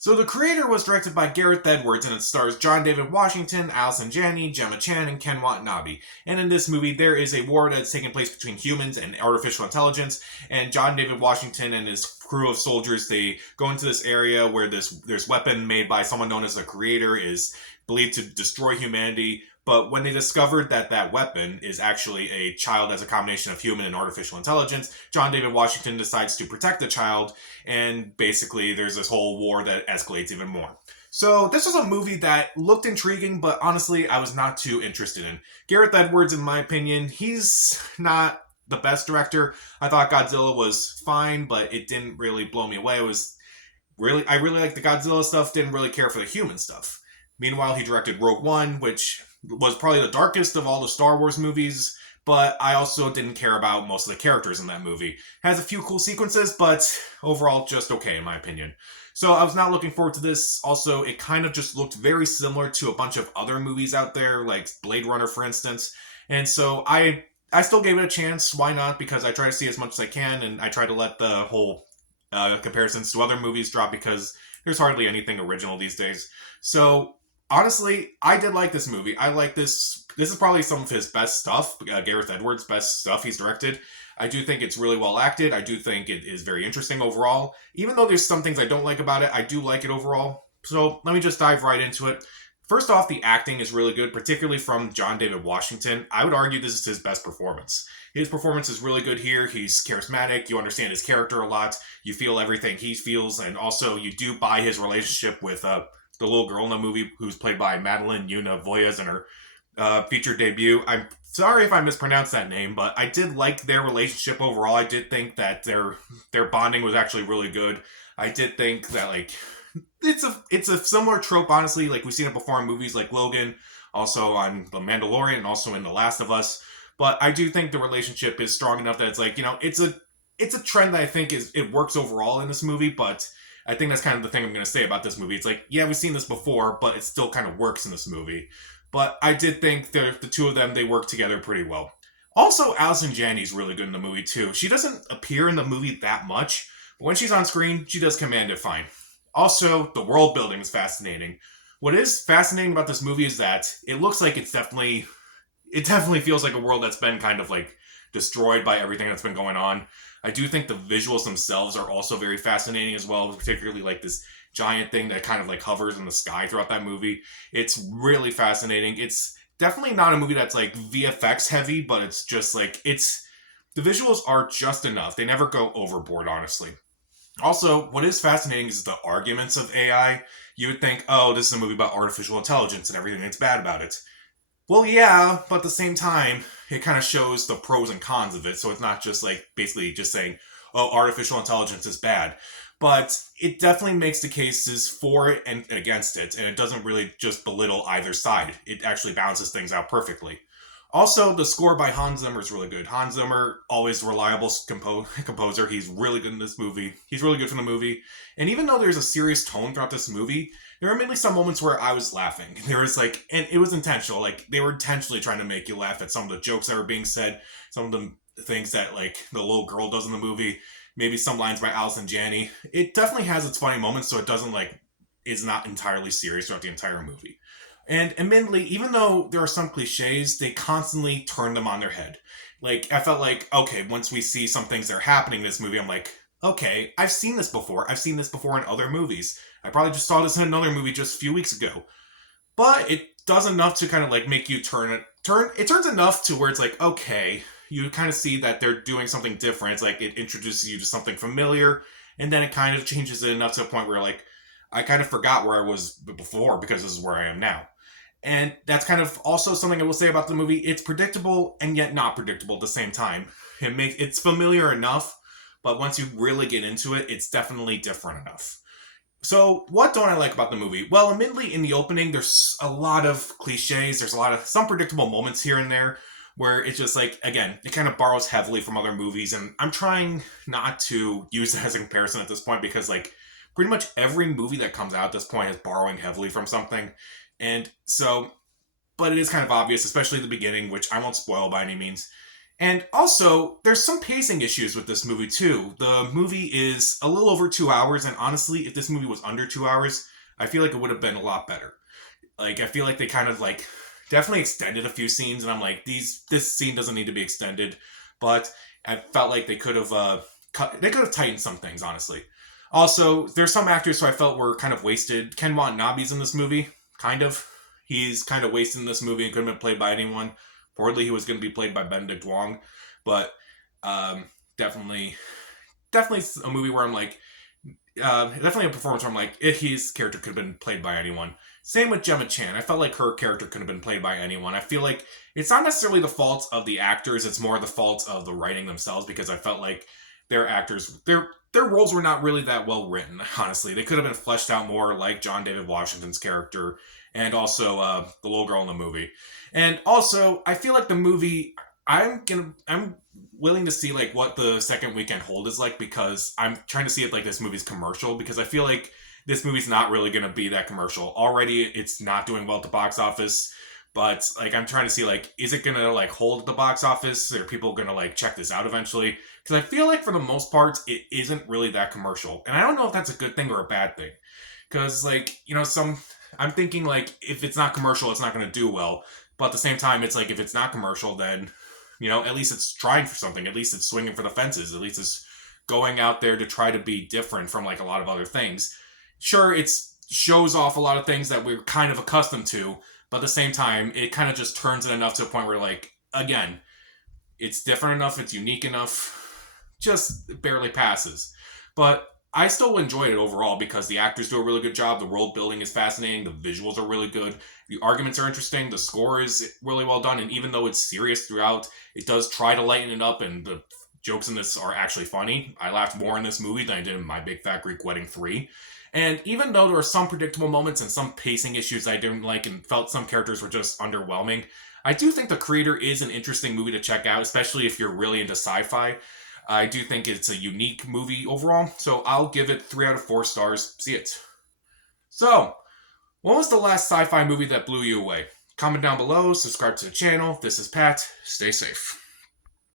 So The Creator was directed by Gareth Edwards and it stars John David Washington, Allison Janney, Gemma Chan, and Ken Watanabe. And in this movie, there is a war that's taking place between humans and artificial intelligence. And John David Washington and his crew of soldiers, they go into this area where this weapon made by someone known as the Creator is believed to destroy humanity. But when they discovered that that weapon is actually a child as a combination of human and artificial intelligence, John David Washington decides to protect the child, and basically there's this whole war that escalates even more. So this was a movie that looked intriguing, but honestly, I was not too interested in. Gareth Edwards, in my opinion, he's not the best director. I thought Godzilla was fine, but it didn't really blow me away. I really liked the Godzilla stuff, didn't really care for the human stuff. Meanwhile, he directed Rogue One, which was probably the darkest of all the Star Wars movies, but I also didn't care about most of the characters in that movie. Has a few cool sequences, but overall just okay in my opinion. So I was not looking forward to this. Also, it kind of just looked very similar to a bunch of other movies out there, like Blade Runner, for instance. And so I still gave it a chance. Why not? Because I try to see as much as I can, and I try to let the whole comparisons to other movies drop because there's hardly anything original these days. So honestly, I did like this movie. I like this. This is probably some of his best stuff. Gareth Edwards' best stuff he's directed. I do think it's really well acted. I do think it is very interesting overall. Even though there's some things I don't like about it, I do like it overall. So let me just dive right into it. First off, the acting is really good, particularly from John David Washington. I would argue this is his best performance. His performance is really good here. He's charismatic. You understand his character a lot. You feel everything he feels, and also you do buy his relationship with the little girl in the movie who's played by Madeline Yuna Voyes in her feature debut. I'm sorry if I mispronounced that name, but I did like their relationship overall. I did think that their bonding was actually really good. I did think that it's a similar trope, honestly. Like we've seen it before in movies like Logan, also on The Mandalorian, and also in The Last of Us. But I do think the relationship is strong enough that it's like, it's a trend that I think it works overall in this movie, but I think that's kind of the thing I'm going to say about this movie. It's like, yeah, we've seen this before, but it still kind of works in this movie. But I did think the two of them, they work together pretty well. Also, Allison Janney's really good in the movie, too. She doesn't appear in the movie that much, but when she's on screen, she does command it fine. Also, the world building is fascinating. What is fascinating about this movie is that it looks like it definitely feels like a world that's been kind of like destroyed by everything that's been going on. I do think the visuals themselves are also very fascinating as well, particularly like this giant thing that kind of like hovers in the sky throughout that movie. It's really fascinating. It's definitely not a movie that's like VFX heavy, but it's just like the visuals are just enough. They never go overboard, honestly. Also, what is fascinating is the arguments of AI. You would think, oh, this is a movie about artificial intelligence and everything that's bad about it. Well, yeah, but at the same time, it kind of shows the pros and cons of it. So it's not just like basically just saying, oh, artificial intelligence is bad. But it definitely makes the cases for it and against it. And it doesn't really just belittle either side. It actually balances things out perfectly. Also, the score by Hans Zimmer is really good. Hans Zimmer, always reliable composer. He's really good in this movie. He's really good for the movie. And even though there's a serious tone throughout this movie, there are mainly some moments where I was laughing. There was like, and it was intentional. Like, they were intentionally trying to make you laugh at some of the jokes that were being said, some of the things that, like, the little girl does in the movie, maybe some lines by Allison Janney. It definitely has its funny moments, so it doesn't, like, is not entirely serious throughout the entire movie. And admittedly, even though there are some cliches, they constantly turn them on their head. Like, I felt like, okay, once we see some things that are happening in this movie, I'm like, okay, I've seen this before. I've seen this before in other movies. I probably just saw this in another movie just a few weeks ago. But it does enough to kind of like make you it turns enough to where it's like, okay, you kind of see that they're doing something different. It's like it introduces you to something familiar, and then it kind of changes it enough to a point where like, I kind of forgot where I was before because this is where I am now. And that's kind of also something I will say about the movie. It's predictable and yet not predictable at the same time. It's familiar enough, but once you really get into it, it's definitely different enough. So, what don't I like about the movie? Well, admittedly, in the opening, there's a lot of cliches. There's some predictable moments here and there where it's just like, again, it kind of borrows heavily from other movies. And I'm trying not to use that as a comparison at this point because, like, pretty much every movie that comes out at this point is borrowing heavily from something. And so, but it is kind of obvious, especially at the beginning, which I won't spoil by any means. And also, there's some pacing issues with this movie too. The movie is a little over 2 hours, and honestly, if this movie was under 2 hours, I feel like it would have been a lot better. Like, I feel like they kind of like definitely extended a few scenes, and I'm like, this scene doesn't need to be extended, but I felt like they could have they could have tightened some things, honestly. Also, there's some actors who I felt were kind of wasted. Ken Watanabe's in this movie, kind of. He's kind of wasted in this movie and couldn't have been played by anyone. Reportedly, he was going to be played by Benedict Wong, but um, definitely, definitely a movie where I'm like, definitely a performance where I'm like, his character could have been played by anyone. Same with Gemma Chan. I felt like her character could have been played by anyone. I feel like it's not necessarily the fault of the actors; it's more the fault of the writing themselves. Because I felt like their roles were not really that well written. Honestly, they could have been fleshed out more, like John David Washington's character, and also the little girl in the movie. And also, I feel like the movie. I'm willing to see like what the second weekend hold is like because I'm trying to see it like this movie's commercial because I feel like this movie's not really going to be that commercial. Already it's not doing well at the box office, but like I'm trying to see like is it going to like hold at the box office? Are people going to like check this out eventually? Because I feel like for the most part it isn't really that commercial. And I don't know if that's a good thing or a bad thing. Cuz like, some I'm thinking like if it's not commercial it's not going to do well. But at the same time it's like if it's not commercial then at least it's trying for something. At least it's swinging for the fences. At least it's going out there to try to be different from like a lot of other things. Sure, it shows off a lot of things that we're kind of accustomed to, but at the same time, it kind of just turns it enough to a point where, like, again, it's different enough, it's unique enough, just barely passes. But I still enjoyed it overall because the actors do a really good job. The world building is fascinating. The visuals are really good. The arguments are interesting. The score is really well done. And even though it's serious throughout, it does try to lighten it up. And the jokes in this are actually funny. I laughed more in this movie than I did in My Big Fat Greek Wedding 3. And even though there were some predictable moments and some pacing issues I didn't like and felt some characters were just underwhelming, I do think The Creator is an interesting movie to check out, especially if you're really into sci-fi. I do think it's a unique movie overall, so I'll give it 3 out of 4 stars. See it. So, what was the last sci-fi movie that blew you away? Comment down below, subscribe to the channel. This is Pat. Stay safe.